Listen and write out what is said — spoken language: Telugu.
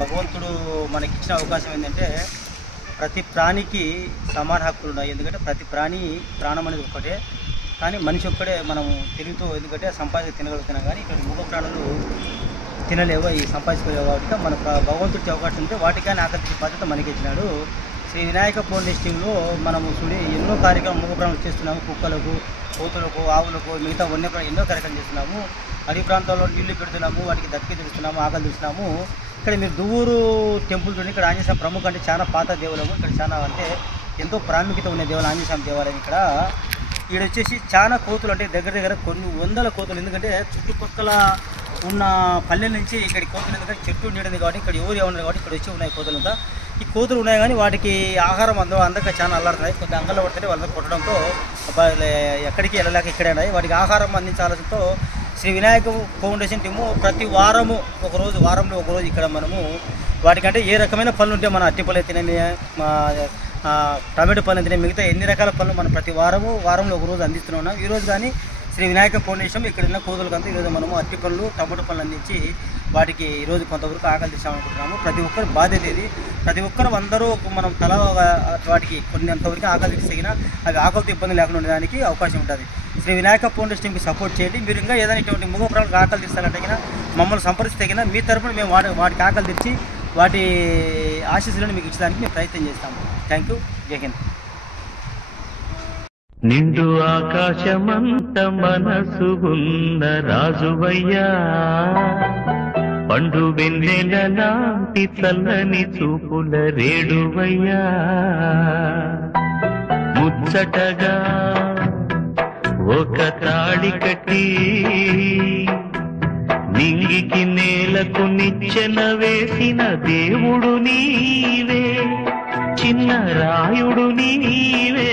భగవంతుడు మనకిచ్చిన అవకాశం ఏంటంటే ప్రతి ప్రాణికి సమాన హక్కులు ఉన్నాయి. ఎందుకంటే ప్రతి ప్రాణి ప్రాణం అనేది ఒక్కటే, కానీ మనిషి ఒక్కడే మనం తిరుగుతూ ఎందుకంటే సంపాదించి తినగలుగుతున్నాం. కానీ ఇక్కడ మూగ ప్రాణులు తినలేవు, ఈ సంపాదించుకోలేవు. కాబట్టి మన భగవంతుడికి అవకాశం ఉంటే వాటికైనా ఆకర్షించే బాధ్యత మనకి ఇచ్చినాడు. శ్రీ వినాయక ఫౌండేషన్లో మనము చూడి ఎన్నో కార్యక్రమాలు మూగ ప్రాణులు చేస్తున్నాము. కుక్కలకు, కోతులకు, ఆవులకు, మిగతా వన్యప్రాణులు ఎన్నో కార్యక్రమాలు చేస్తున్నాము. అడవి ప్రాంతాల్లో నీళ్లు పెడుతున్నాము, వాటికి దక్కి తెస్తున్నాము, ఆకలి తెస్తున్నాము. ఇక్కడ మీరు దువ్వూరు టెంపుల్ చూడండి. ఇక్కడ ఆంజనేయ స్వామి ప్రముఖ అంటే చాలా పాత దేవాలయం. ఇక్కడ చాలా అంటే ఎంతో ప్రాముఖ్యత ఉన్న దేవాలయం ఆంజనేయ స్వామి దేవాలయం. ఇక్కడ వచ్చేసి చాలా కోతులు అంటే దగ్గర కొన్ని వందల కోతులు. ఎందుకంటే చుట్టుపక్కల ఉన్న పల్లెల నుంచి ఇక్కడికి కోతులు, ఎందుకంటే చెట్టు నీడది కాబట్టి ఇక్కడ ఎవరు ఏమన్నారు కాబట్టి ఇక్కడ వచ్చి ఉన్నాయి కోతులంతా. ఈ కోతులు ఉన్నాయి కానీ వాటికి ఆహారం అందక చాలా అల్లాడుతున్నాయి. కొద్దిగా అంగల్లో పడితే వాళ్ళని కొట్టడంతో ఎక్కడికి వెళ్ళలేక ఇక్కడే ఉన్నాయి. వాటికి ఆహారం అందించాల్సింతో శ్రీ వినాయక ఫౌండేషన్ టీము ప్రతి వారంలో ఒకరోజు ఇక్కడ మనము వాటికంటే ఏ రకమైన పనులు ఉంటే మన అట్టిపళ్ళు అయితేనే, టమాటో పనులు అయితేనే, మిగతా ఎన్ని రకాల పనులు మనం ప్రతి వారంలో ఒకరోజు అందిస్తున్నాం. ఈరోజు కానీ శ్రీ వినాయక ఫౌండేషన్ ఇక్కడ ఉన్న కోతులకంతా ఈరోజు మనము అట్టి పనులు, టమాటో పనులు అందించి వాటికి ఈరోజు కొంతవరకు ఆకలి తీసామనుకుంటున్నాము. ప్రతి ఒక్కరు బాధ్యత ఇది. ప్రతి ఒక్కరు అందరూ మనం తల వాటికి కొంతవరకు ఆకలి తీసినా అవి ఆకలితో ఇబ్బంది లేకుండా ఉండడానికి అవకాశం ఉంటుంది. శ్రీ వినాయక ఫౌండేషన్కి సపోర్ట్ చేయండి. మీరు ఇంకా ఏదైనా ఇటువంటి మూగ ప్రాణులకు ఆకలి తీస్తారంటే మమ్మల్ని సంప్రదిస్తే మీ తరపున మేము వాటికి ఆకలి తెచ్చి వాటి ఆశీస్సులను మీకు ఇచ్చడానికి మేము ప్రయత్నం చేస్తాము. Thank you. జై హింద్. నిండు ఆకాశమంత మనసు ఉన్న రాజువయ్యా, పండు వెన్నెల లాంటి చల్లని చూపుల రేడువయ్యా, ముచ్చటగా ఒక తాళి కట్టి నింగికి నేలకు నిచ్చెన వేసిన దేవుడు నీవే, చిన్న రాయుడు నీవే.